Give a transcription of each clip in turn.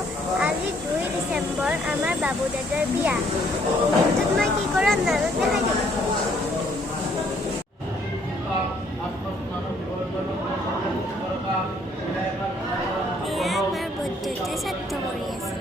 আজি 2 ডিসেম্বৰ আমাৰ বাবু দাদাৰ বিয়া। দিনটোত মই কি কৰোঁ আপোনালোকক দেখাই দিম। এয়া আমাৰ বৈদ্যুতে ছাত্ৰ কৰি আছে।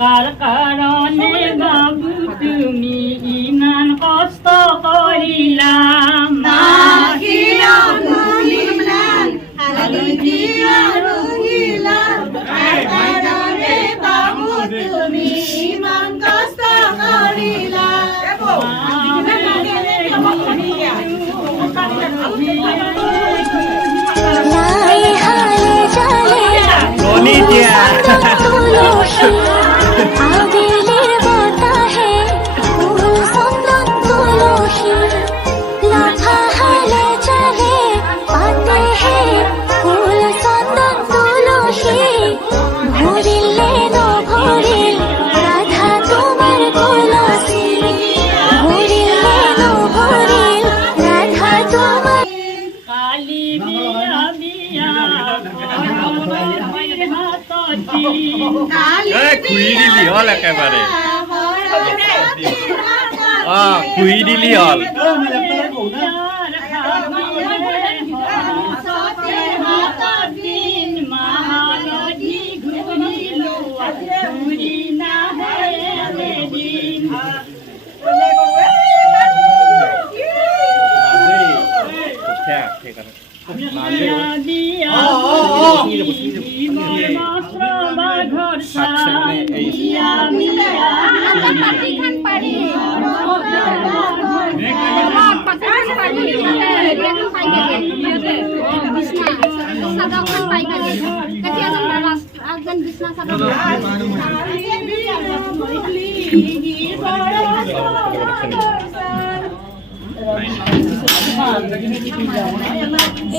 কাৰ কাৰণে বাবু তুমি ইমান কষ্ট কৰিলা খুই দিলি হল একেবারে খুই দিলি হল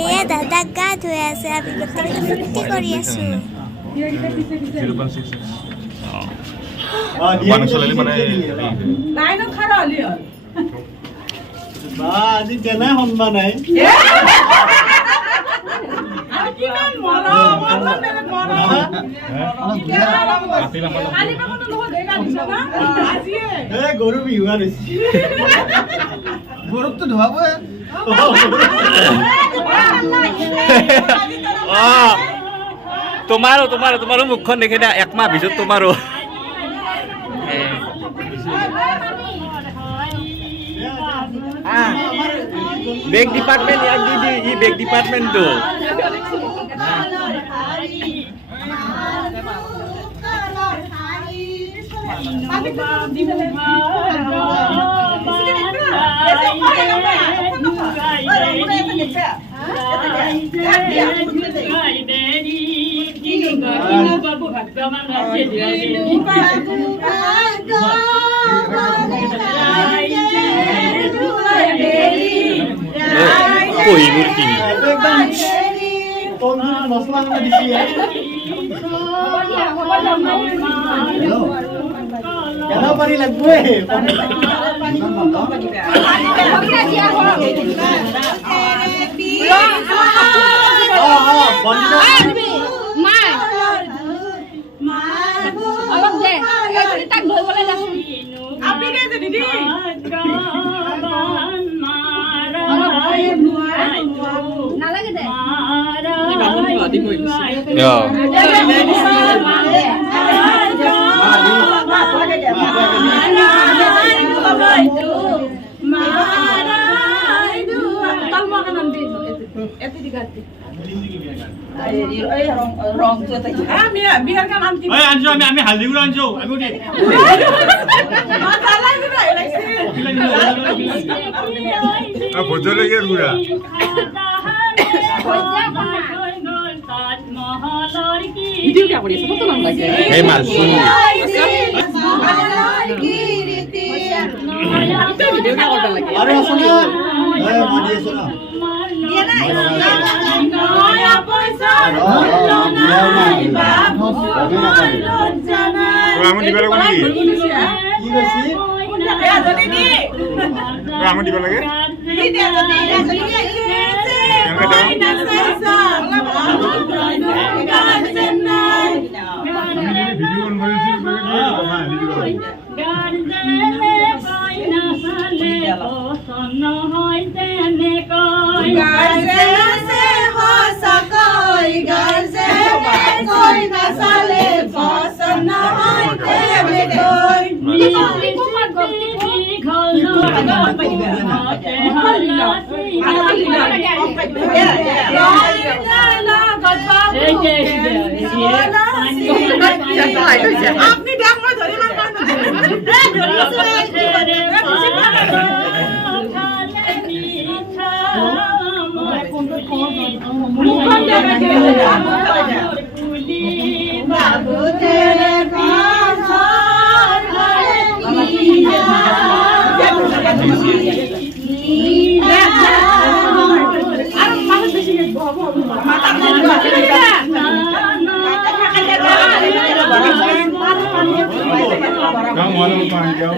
এয়া দাদাক গা ধুই আছে, আমি গোটেইকেইটা ফূৰ্তি কৰি আছো। আজি কেনে সন্মান নাই গৰু বিহু গৰুকতো ধোৱাবই তোমাৰো তোমাৰো তোমাৰো মুখখন দেখি দিয়া একমাহ ভিতৰত তোমাৰো বেগ ডিপাৰ্টমেণ্ট ইয়াক দি দি ই বেগ ডিপাৰ্টমেণ্টটো কহিনুৰ কি মছলা দিছি কেনা পাৰি লাগবে বন্ধ আমি হালদি গুঁড়ো আনছো আমি উঠি ভোট জলকীয়ার গুঁড়া এই মালসুন আরে আসো না এই মাদি এসো না আমি দিবা লাগে কি কইছি আমি দিবা লাগে ভিডিও অন করেছি আপনি ডাকলে ধরে Kamu mau panggil?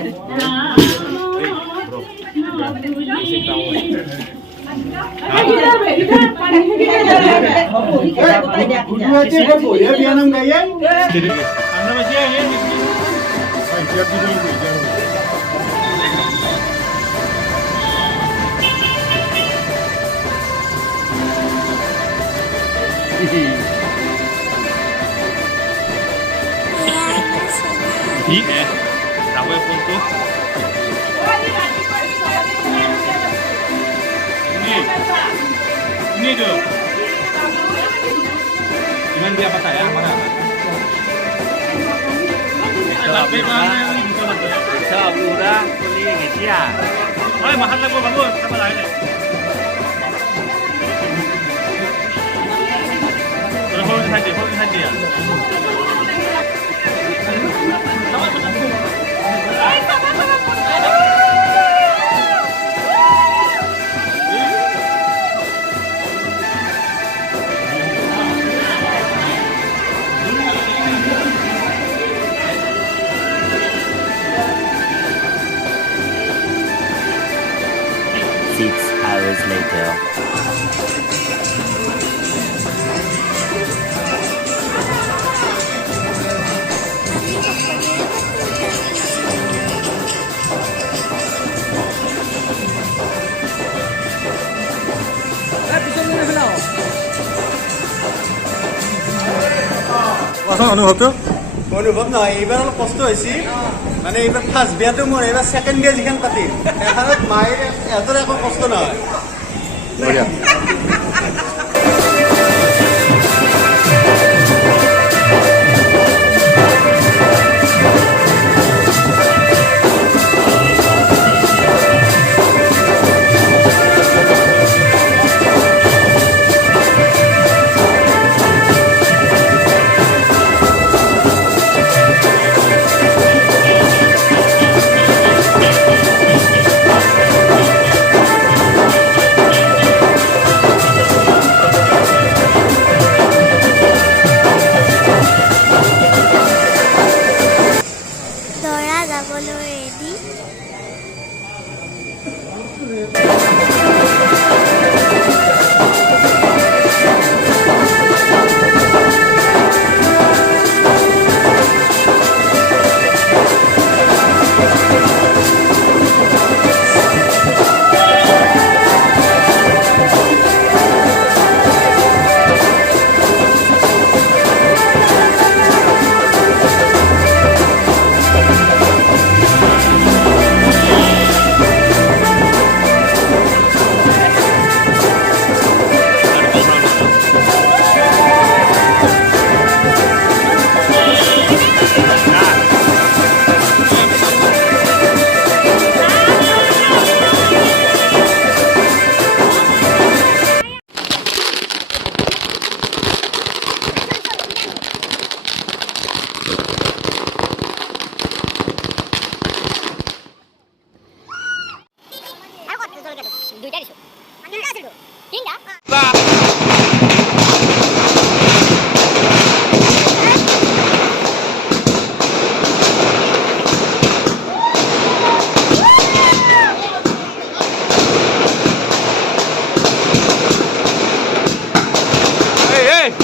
Udah aja kan boleh biar nang gaya. Anda masih ya? Siap di dulu. ঠিক है যাবো ফোনটো Ini tuh. Cuman dia apa saya mana? Tapi mana yang bisa betul? Seorang kulit Indonesia. Oh, mahal lah gua bagus. Sama lain. Hold saja ya. Hours later. অনুভৱ নহয় এইবাৰ অলপ কষ্ট হৈছে মানে এইবাৰ ফাৰ্ষ্ট বিয়াটো মোৰ এইবাৰ ছেকেণ্ড বিয়া যিখন পাতিম এখনত মায়ে এজৰ একো কষ্ট নহয়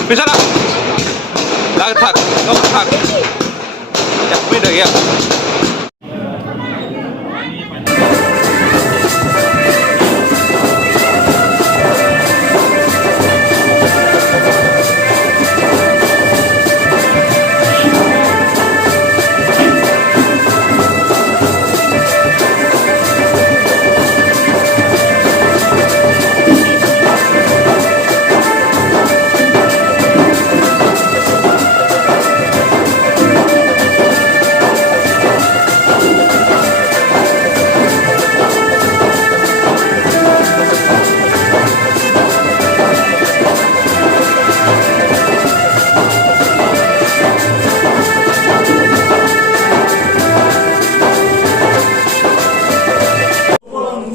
পিছত থাক থাক এক মিনিট হৈ গেল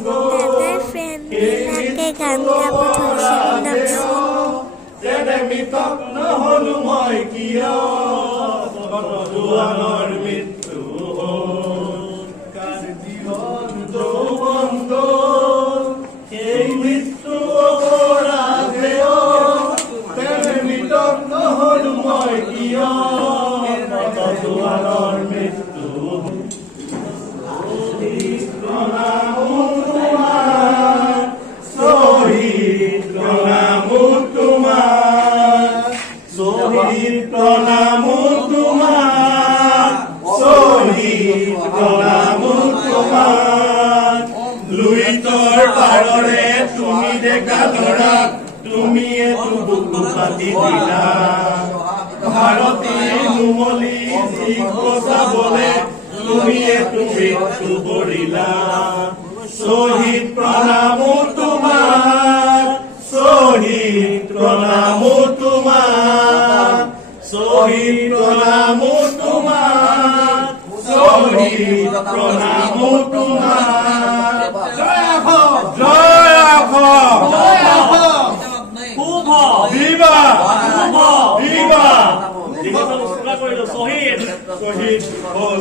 দাদাৰ ফ্ৰেণ্ডবিলাকে গান গাব ধৰিছে শুনাওকচোন। লুইতৰ পাৰৰে তুমি ডেকা ল'ৰা তুমিয়ে বুকু পাতি দিলা ভাৰতী নুমলী বচাবলে তুমিয়ে মৃত্যু বৰিলা শ্বহীদ প্ৰণাম তোমাৰ শ্বহীদ প্ৰণাম তোমাৰ শ্বহীদ প্ৰণাম তোমাৰ শ্বহীদ প্ৰণাম তোমাৰ জয় অসম জয় অসম জয় অসম শুভ বিবা শুভ বিবা শহীদ শহীদ হ'ল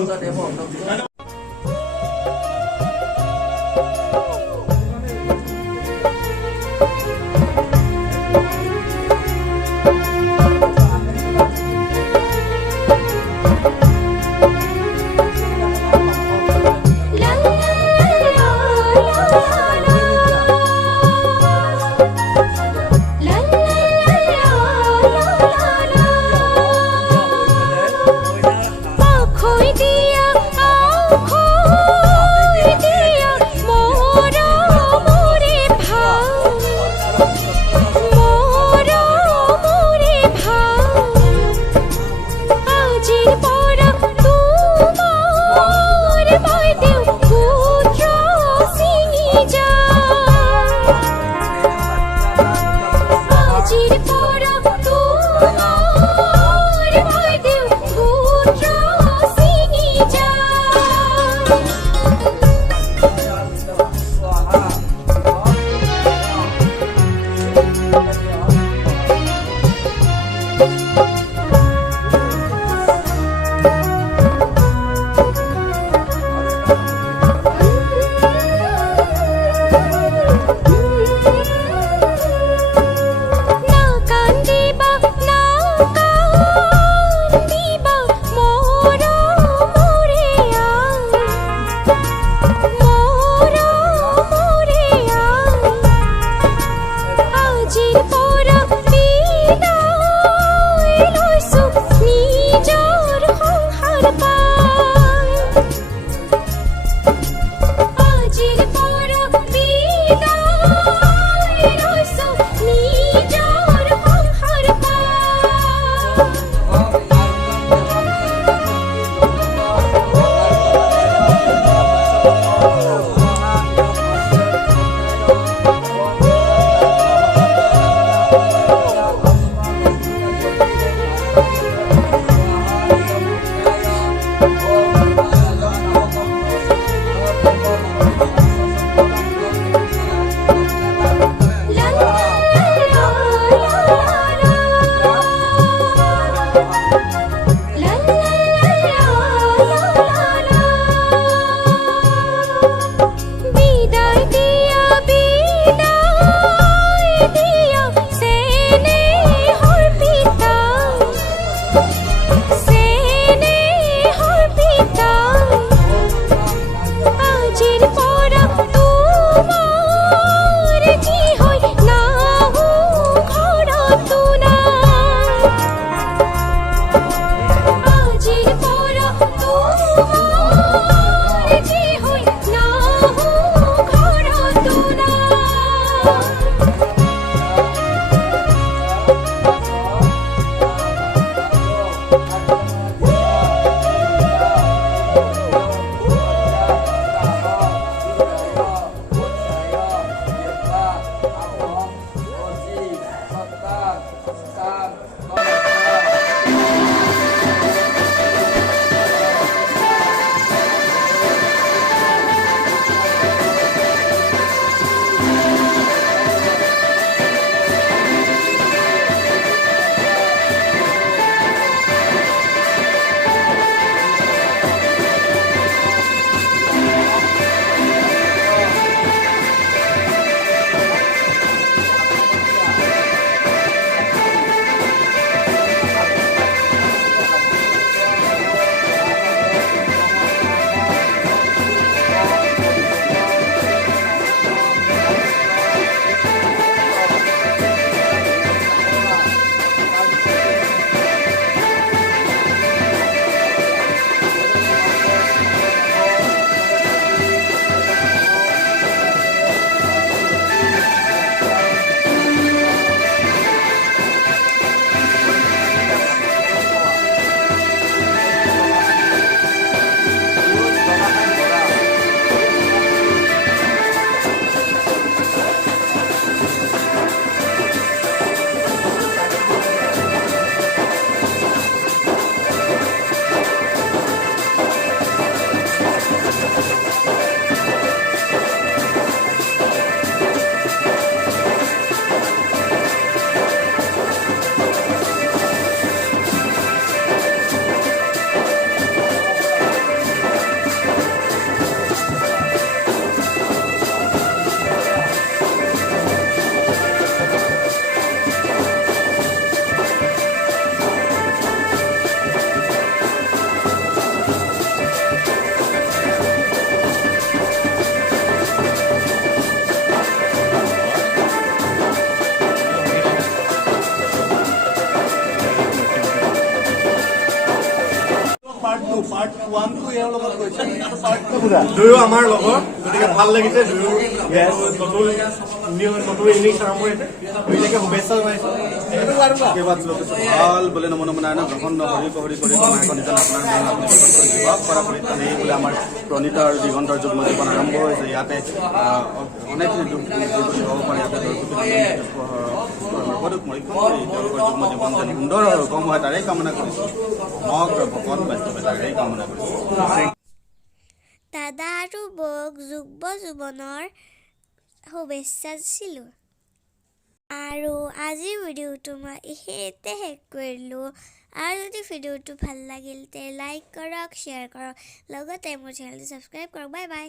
পাৰ্ট 1 টো ইয়াৰ লগত গৈছে পাৰ্ট 2 দুয়ো আমাৰ লগৰ গতিকে ভাল লাগিছে দুয়ো নতুন ইনিংছ আৰম্ভ হৈছে দুয়োকে শুভেচ্ছা জনাইছো আশীৰ্বাদ লগাইছো ভাল বোলে নমনায়ন গ্ৰহণ হৰি কৰি মায়েকৰ নিজান আপোনাৰ আপুনি কৰা পৰিত্ৰাণ এই বোলে আমাৰ প্ৰণীতা আৰু দিগন্তৰ যুগ্ম জীৱন আৰম্ভ হৈছে ইয়াতে অনেকখিনি দুখ হ'ব পাৰে ইয়াতে সৰ্বদুখ মৰিক্ষণ কৰি তেওঁলোকৰ যুগ্ম জীৱন যেন সুন্দৰ আৰু কম হয় তাৰেই কামনা কৰিছোঁ সমগ্ৰ ভকত বাস্তৱে তাৰেই কামনা কৰিছোঁ দাদা আৰু বৌক যুগ্ম জীৱনৰ শুভেচ্ছা দিছিলোঁ আৰু আজিৰ ভিডিঅ'টো মই এইখিনিতে শেষ কৰিলোঁ আৰু যদি ভিডিঅ'টো ভাল লাগিল তে লাইক কৰক শ্বেয়াৰ কৰক লগতে মোৰ চেনেলটো ছাবস্ক্ৰাইব কৰক বাই বাই